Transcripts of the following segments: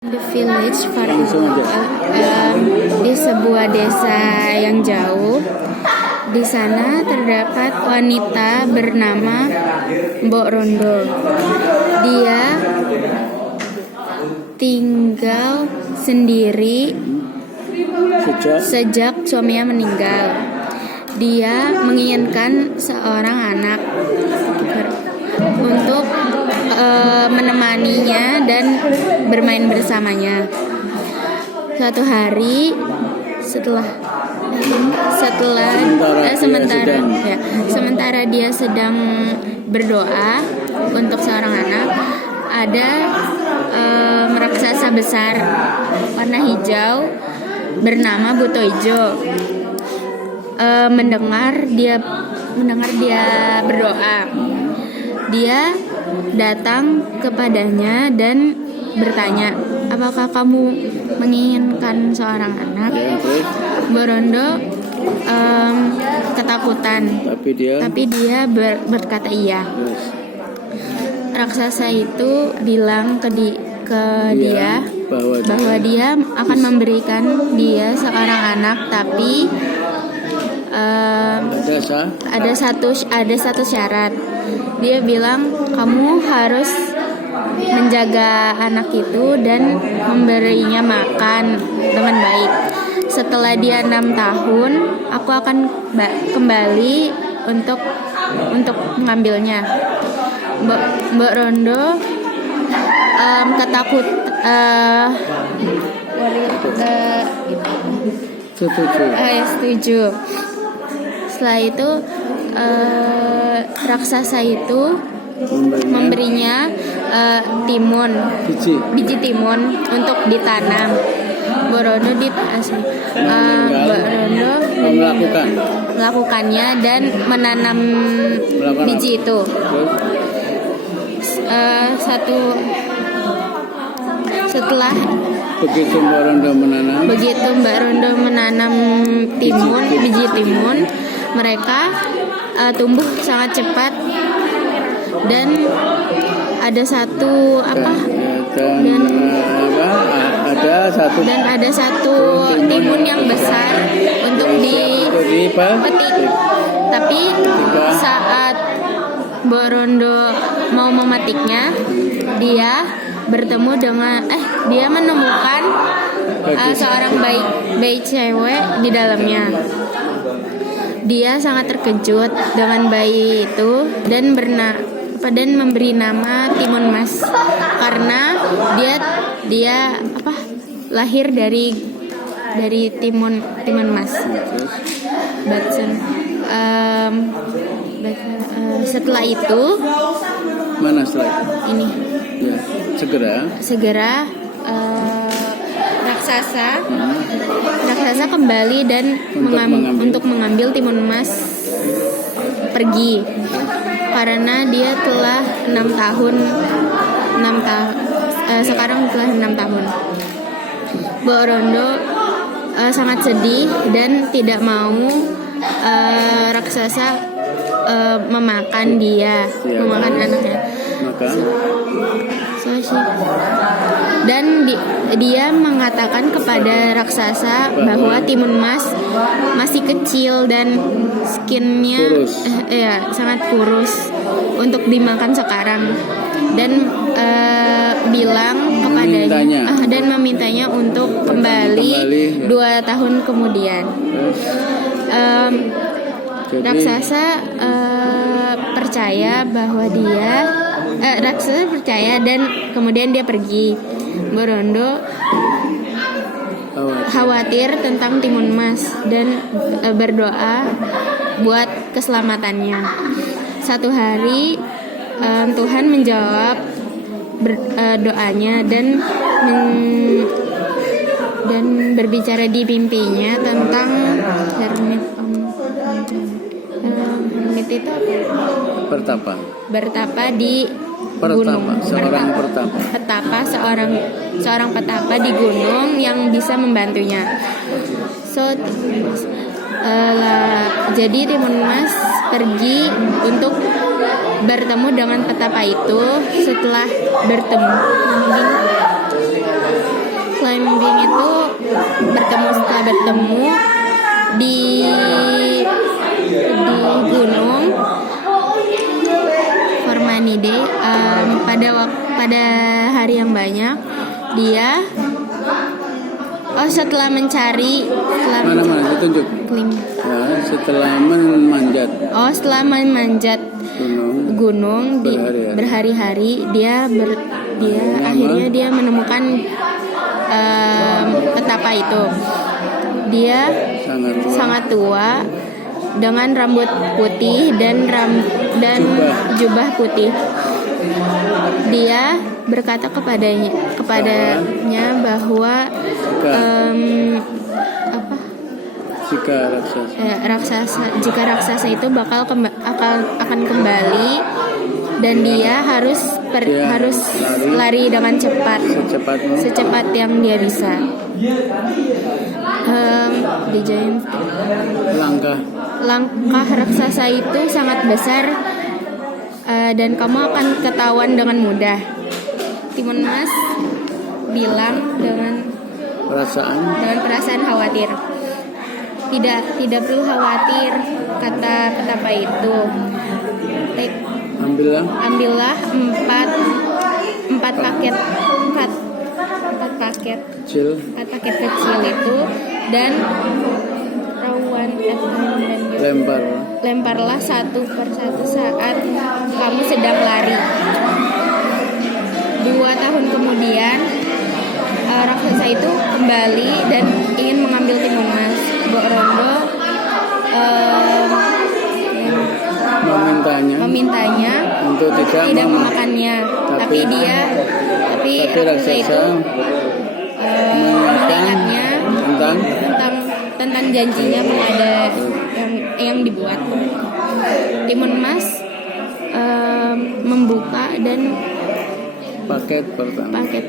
The village far di sebuah desa yang jauh. Di sana terdapat wanita bernama Mbok Rondo. Dia tinggal sendiri sejak suaminya meninggal. Dia menginginkan seorang anak untuk menemaninya dan bermain bersamanya. Suatu hari sementara dia sedang berdoa untuk seorang anak, ada raksasa besar warna hijau bernama Buto Ijo mendengar dia berdoa. Dia datang kepadanya dan bertanya, apakah kamu menginginkan seorang anak? Borondo ketakutan, tapi dia berkata iya. Raksasa itu bilang ke dia bahwa dia akan memberikan dia seorang anak, tapi ada satu syarat. Dia bilang, kamu harus menjaga anak itu dan memberinya makan dengan baik. Setelah dia 6 tahun, aku akan kembali untuk mengambilnya. Mbok Rondo setuju. Setelah itu raksasa itu memberinya biji timun untuk ditanam. Borondo melakukannya dan menanam biji itu. Setelah begitu Mbak Rondo menanam biji timun, mereka tumbuh sangat cepat dan ada satu timun yang besar untuk dipetik. Tapi saat Mbok Rondo mau memetiknya, dia menemukan seorang bayi cewek di dalamnya. Dia sangat terkejut dengan bayi itu dan memberi nama Timun Mas karena dia lahir dari timun Mas. Setelah itu ini segera raksasa kembali dan untuk mengambil Timun Mas pergi karena dia telah 6 tahun. Sekarang telah 6 tahun. Mbok Rondo sangat sedih dan tidak mau raksasa memakan anaknya. Dan dia mengatakan kepada raksasa bahwa Timun Mas masih kecil dan skinnya sangat kurus untuk dimakan sekarang, dan bilang kepadanya dan memintanya untuk kembali 2 tahun kemudian. Raksasa percaya dan kemudian dia pergi. Borondo khawatir tentang Timun Mas dan berdoa buat keselamatannya. Satu hari Tuhan menjawab doanya dan berbicara di mimpinya tentang hermit itu bertapa di gunung. Seorang petapa di gunung yang bisa membantunya. Jadi Timun Mas pergi untuk bertemu dengan petapa itu. Setelah bertemu kambing itu setelah bertemu di gunung Formanide pada hari yang banyak dia setelah mencari mana ditunjuk ya, setelah memanjat gunung berhari-hari dia akhirnya dia menemukan petapa itu. Dia sangat tua dengan rambut putih dan jubah putih. Dia berkata kepadanya bahwa jika raksasa itu akan kembali dan dia harus lari dengan secepat yang dia bisa. Langkah raksasa itu sangat besar dan kamu akan ketahuan dengan mudah. Timun Mas bilang dengan perasaan khawatir. Tidak perlu khawatir, kata petapa itu. Ambillah empat paket kecil itu dan lemparlah satu persatu saat kamu sedang lari. 2 tahun kemudian raksasa itu kembali dan ingin mengambil Timun Mas. Mbok Rondo memintanya untuk tidak memakannya, tapi raksasa itu mengingatnya tentang janjinya yang dibuat. Timun Mas membuka dan paket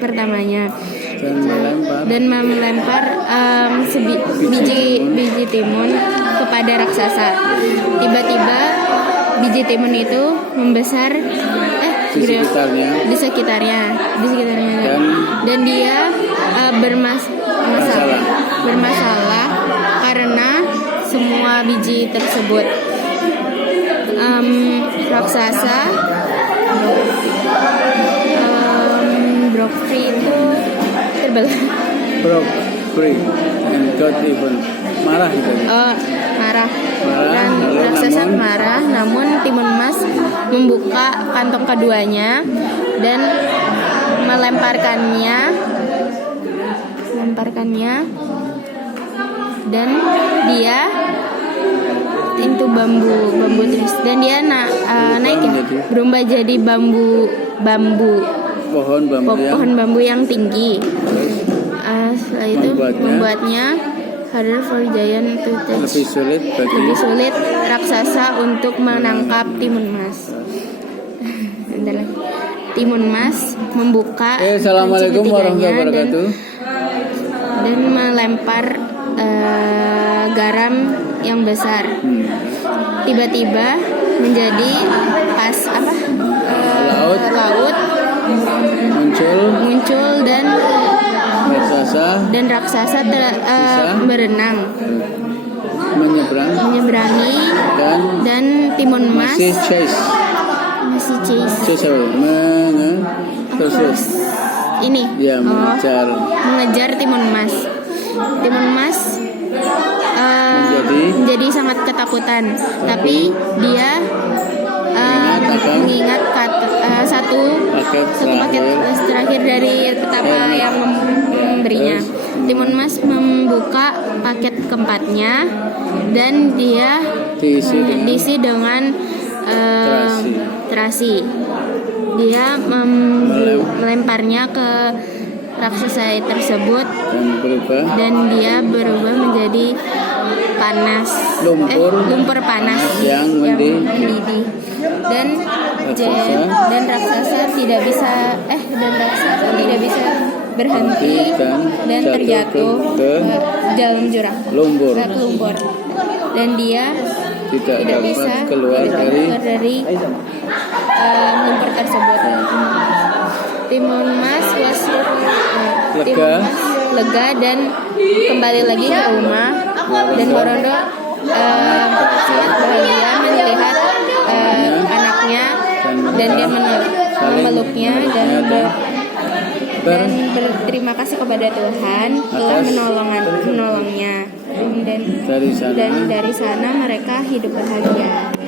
pertamanya dan melempar biji timun kepada raksasa. Tiba-tiba biji timun itu membesar di sekitarnya dan dia bermasalah karena semua biji tersebut. Raksasa broke free itu terbelah. Broke free and got even marah gitu. Marah. Dan raksasa marah, namun Timun Mas membuka kantong keduanya dan melemparkannya dan dia itu bambu terus dan dia naik ya, berubah jadi pohon bambu yang tinggi. Setelah itu membuatnya harder for giant to touch. Lebih sulit raksasa untuk menangkap Timun Mas. Timun Mas membuka Assalamualaikum warahmatullahi wabarakatuh dan melempar garam yang besar. Tiba-tiba menjadi laut muncul dan raksasa berenang menyeberangi dan Timun Mas masih chase ini mengejar Timun Mas. Timun Mas menjadi sangat ketakutan, tapi dia mengingat satu paket terakhir dari petapa yang memberinya. Timun Mas membuka paket keempatnya dan dia diisi dengan terasi. Dia melemparnya ke raksasa tersebut dan dia berubah menjadi lumpur panas yang mendidih dan raksasa tidak bisa berhenti dan terjatuh ke dalam jurang lumpur dan dia tidak bisa keluar dari lumpur tersebut. Timun Mas lega dan kembali lagi ke rumah. Dan Borondo sangat bahagia melihat anaknya, dan dia memeluknya dan berterima kasih kepada Tuhan telah menolongnya. Dan dari sana mereka hidup bahagia.